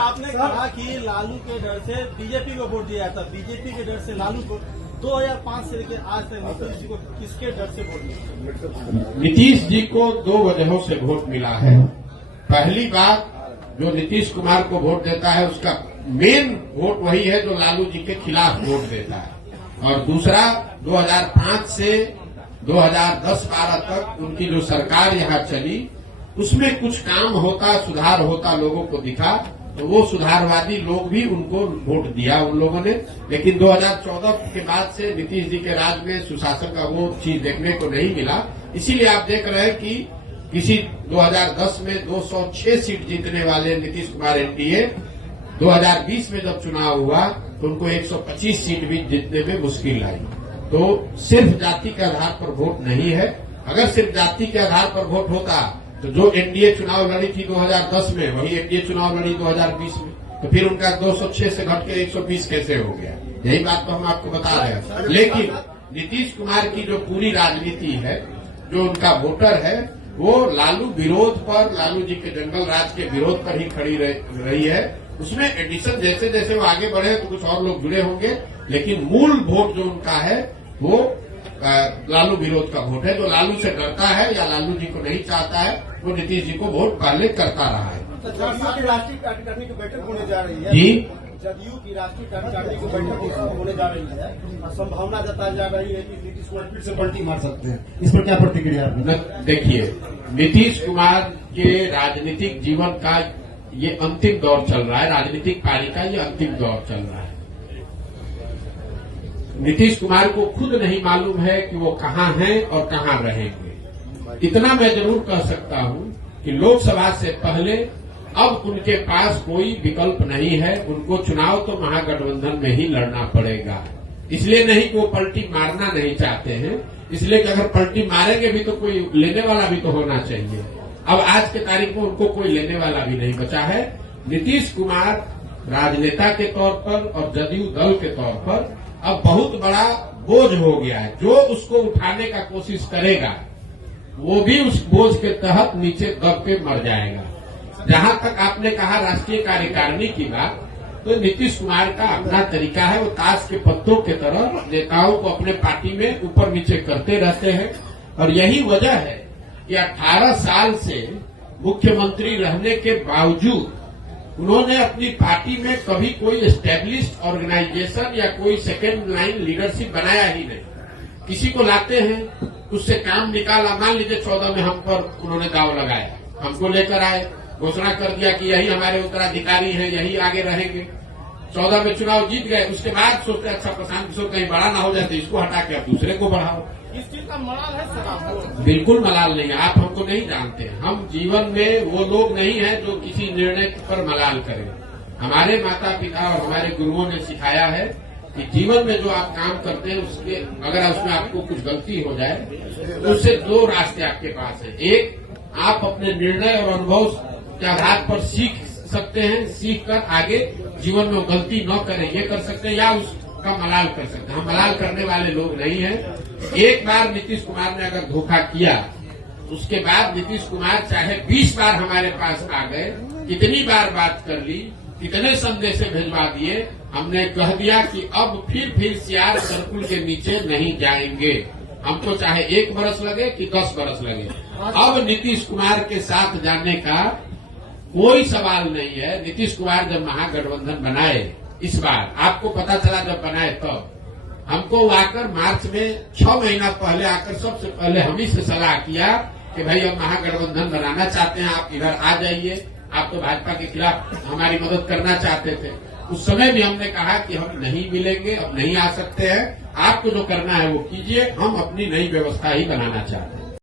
आपने कहा कि लालू के डर से बीजेपी को वोट दिया था, बीजेपी के डर से लालू को 2005 से लेकर आज तक नीतीश जी को किसके डर से वोट मिला? नीतीश जी को दो वजहों से वोट मिला है। पहली बात, जो नीतीश कुमार को वोट देता है उसका मेन वोट वही है जो लालू जी के खिलाफ वोट देता है, और दूसरा 2005 से 2010-12 तक उनकी जो सरकार यहाँ चली उसमें कुछ काम होता, सुधार होता लोगों को दिखा, तो वो सुधारवादी लोग भी उनको वोट दिया उन लोगों ने। लेकिन 2014 के बाद से नीतीश जी के राज में सुशासन का वो चीज देखने को नहीं मिला। इसीलिए आप देख रहे हैं कि किसी 2010 में 206 सीट जीतने वाले नीतीश कुमार एनडीए 2020 में जब चुनाव हुआ तो उनको 125 सीट भी जीतने में मुश्किल आई। तो सिर्फ जाति के आधार पर वोट नहीं है। अगर सिर्फ जाति के आधार पर वोट होता तो जो एनडीए चुनाव लड़ी थी 2010 में वही एनडीए चुनाव लड़ी 2020 में, तो फिर उनका 206 से घट के 120 कैसे हो गया? यही बात तो हम आपको बता रहे हैं। लेकिन नीतीश कुमार की जो पूरी राजनीति है, जो उनका वोटर है, वो लालू विरोध पर, लालू जी के जंगल राज के विरोध पर ही खड़ी रही है। उसमें एडिशन जैसे जैसे वो आगे बढ़े तो कुछ और लोग जुड़े होंगे, लेकिन मूल वोट जो उनका है वो लालू विरोध का वोट है। जो लालू से डरता है या लालू जी को नहीं चाहता है वो नीतीश जी को वोट पहले करता रहा है। जदयू की राष्ट्रीय कार्यकारिणी की बैठक होने जा रही है जी, जदयू की राष्ट्रीय कार्यकारिणी की बैठक होने जा रही है और संभावना जताई जा रही है कि नीतीश कुमार फिर से पलटी मार सकते हैं। इस पर क्या प्रतिक्रिया आपकी? देखिए, नीतीश कुमार के राजनीतिक जीवन का ये अंतिम दौर चल रहा है, राजनीतिक पारी का ये अंतिम दौर चल रहा है। नीतीश कुमार को खुद नहीं मालूम है कि वो कहाँ हैं और कहाँ रहेंगे। इतना मैं जरूर कह सकता हूं कि लोकसभा से पहले अब उनके पास कोई विकल्प नहीं है। उनको चुनाव तो महागठबंधन में ही लड़ना पड़ेगा। इसलिए नहीं कि वो पलटी मारना नहीं चाहते हैं, इसलिए कि अगर पलटी मारेंगे भी तो कोई लेने वाला भी तो होना चाहिए। अब आज के तारीख में उनको कोई लेने वाला भी नहीं बचा है। नीतीश कुमार राजनेता के तौर पर और जदयू दल के तौर पर अब बहुत बड़ा बोझ हो गया है। जो उसको उठाने का कोशिश करेगा वो भी उस बोझ के तहत नीचे दब के मर जाएगा। जहां तक आपने कहा राष्ट्रीय कार्यकारिणी की बात, तो नीतीश कुमार का अपना तरीका है। वो ताश के पत्तों की तरह नेताओं को अपने पार्टी में ऊपर नीचे करते रहते हैं, और यही वजह है कि 18 साल से मुख्यमंत्री रहने के बावजूद उन्होंने अपनी पार्टी में कभी कोई एस्टेब्लिश्ड ऑर्गेनाइजेशन या कोई सेकेंड लाइन लीडरशिप बनाया ही नहीं। किसी को लाते हैं, उससे काम निकाला। मान लीजिए 14 में हम पर उन्होंने दाव लगाया, हमको लेकर आए, घोषणा कर दिया कि यही हमारे उत्तराधिकारी हैं, यही आगे रहेंगे। 14 में चुनाव जीत गए, उसके बाद सोचते अच्छा प्रशांत किशोर कहीं बड़ा ना हो जाए तो इसको हटा के अब दूसरे को बढ़ाओ। इस चीज का मलाल है सर? बिल्कुल मलाल नहीं है। आप हमको नहीं जानते। हम जीवन में वो लोग नहीं हैं जो किसी निर्णय पर मलाल करें। हमारे माता पिता और हमारे गुरुओं ने सिखाया है कि जीवन में जो आप काम करते हैं उसके अगर उसमें आपको कुछ गलती हो जाए तो उससे दो रास्ते आपके पास है। एक, आप अपने निर्णय और अनुभव के आधार पर सीख सकते हैं, सीख कर आगे जीवन में गलती न करें ये कर सकते हैं, या उसका मलाल कर सकते हैं। हम मलाल करने वाले लोग नहीं हैं। एक बार नीतीश कुमार ने अगर धोखा किया, उसके बाद नीतीश कुमार चाहे 20 बार हमारे पास आ गए, कितनी बार बात कर ली, कितने संदेश भिजवा दिए, हमने कह दिया कि अब फिर सियार सर्कुल के नीचे नहीं जाएंगे। हमको चाहे 1 बरस लगे कि 10 बरस लगे, अब नीतीश कुमार के साथ जाने का कोई सवाल नहीं है। नीतीश कुमार जब महागठबंधन बनाए, इस बार आपको पता चला जब बनाए तब हमको आकर मार्च में 6 महीना पहले आकर सबसे पहले हम ही से सलाह किया कि भाई अब महागठबंधन बनाना चाहते हैं, आप इधर आ जाइए। आप तो भाजपा के खिलाफ हमारी मदद करना चाहते थे। उस समय भी हमने कहा कि हम नहीं मिलेंगे, अब नहीं आ सकते हैं, आपको जो करना है वो कीजिए, हम अपनी नई व्यवस्था ही बनाना चाहते हैं।